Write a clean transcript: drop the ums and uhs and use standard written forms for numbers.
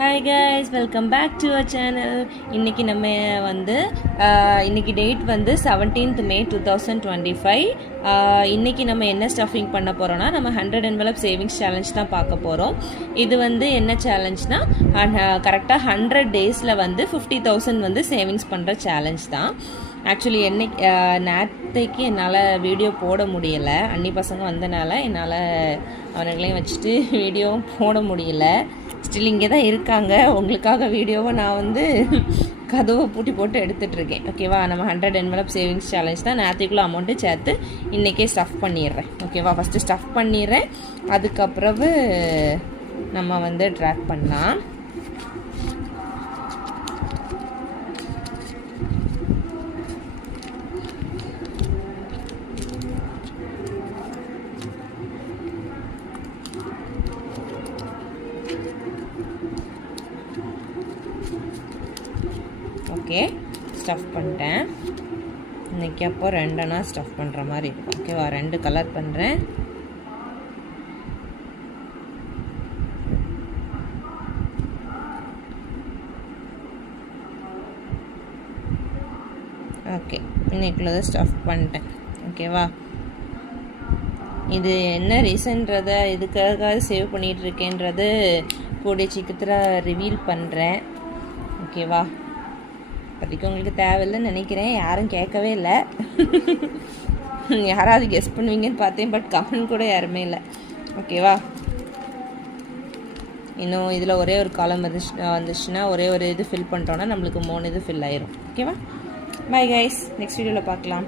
Hi guys, welcome back to our channel. இன்னைக்கு நம்ம இன்னைக்கு டேட் 17th May 2025. இன்னைக்கு நம்ம என்ன ஸ்டஃபிங் பண்ண போறோம்னா நம்ம 100 envelope savings challenge தான் பார்க்க போறோம். இது என்ன சேலஞ்ச்னா கரெக்ட்டா 100 டேஸ்ல 50,000 சேவிங்ஸ் பண்ற சேலஞ்ச் தான். ஆக்சுவலி நேற்றைக்கு என்னால் வீடியோ போட முடியலை. அன்னி பசங்க வந்தனால என்னால் அவர்களையும் வச்சுட்டு வீடியோவும் போட முடியல. ஸ்டில் இங்கே தான் இருக்காங்க. உங்களுக்காக வீடியோவை நான் கதவை பூட்டி போட்டு எடுத்துகிட்ருக்கேன். ஓகேவா, நம்ம 100 envelope சேவிங்ஸ் சேலஞ்ச் தான். நேற்றுக்குள்ளே அமௌண்ட்டு சேர்த்து இன்றைக்கே ஸ்டஃப் பண்ணிடுறேன். ஓகேவா, ஃபஸ்ட்டு ஸ்டஃப் பண்ணிடுறேன், அதுக்கப்புறம் நம்ம ட்ராக் பண்ணலாம். ஓகே, ஸ்டஃப் பண்ணிட்டேன். இன்றைக்கி அப்போ 2 ஸ்டஃப் பண்ணுற மாதிரி இருக்கும். ஓகேவா, 2 கலர் பண்ணுறேன். ஓகே, இன்னைக்குள்ளதை ஸ்டஃப் பண்ணிட்டேன். ஓகேவா, இது என்ன ரீசன்றதை எதுக்காக சேவ் பண்ணிகிட்ருக்கேன்றது கூடிய சீக்கிரத்தில் ரிவீல் பண்ணுறேன். ஓகேவா, இப்போதைக்கு உங்களுக்கு தேவையில்லைன்னு நினைக்கிறேன். யாரும் கேட்கவே இல்லை. யாராவது கெஸ் பண்ணுவீங்கன்னு பார்த்தேன், பட் கமெண்ட் கூட யாருமே இல்லை. ஓகேவா, இன்னும் இதில் ஒரே ஒரு காலம் வந்துச்சுன்னா ஒரே ஒரு இது ஃபில் பண்ணிட்டோன்னா நம்மளுக்கு 3 இது ஃபில் ஆயிரும். ஓகேவா, பை கைஸ், நெக்ஸ்ட் வீடியோவில் பார்க்கலாம்.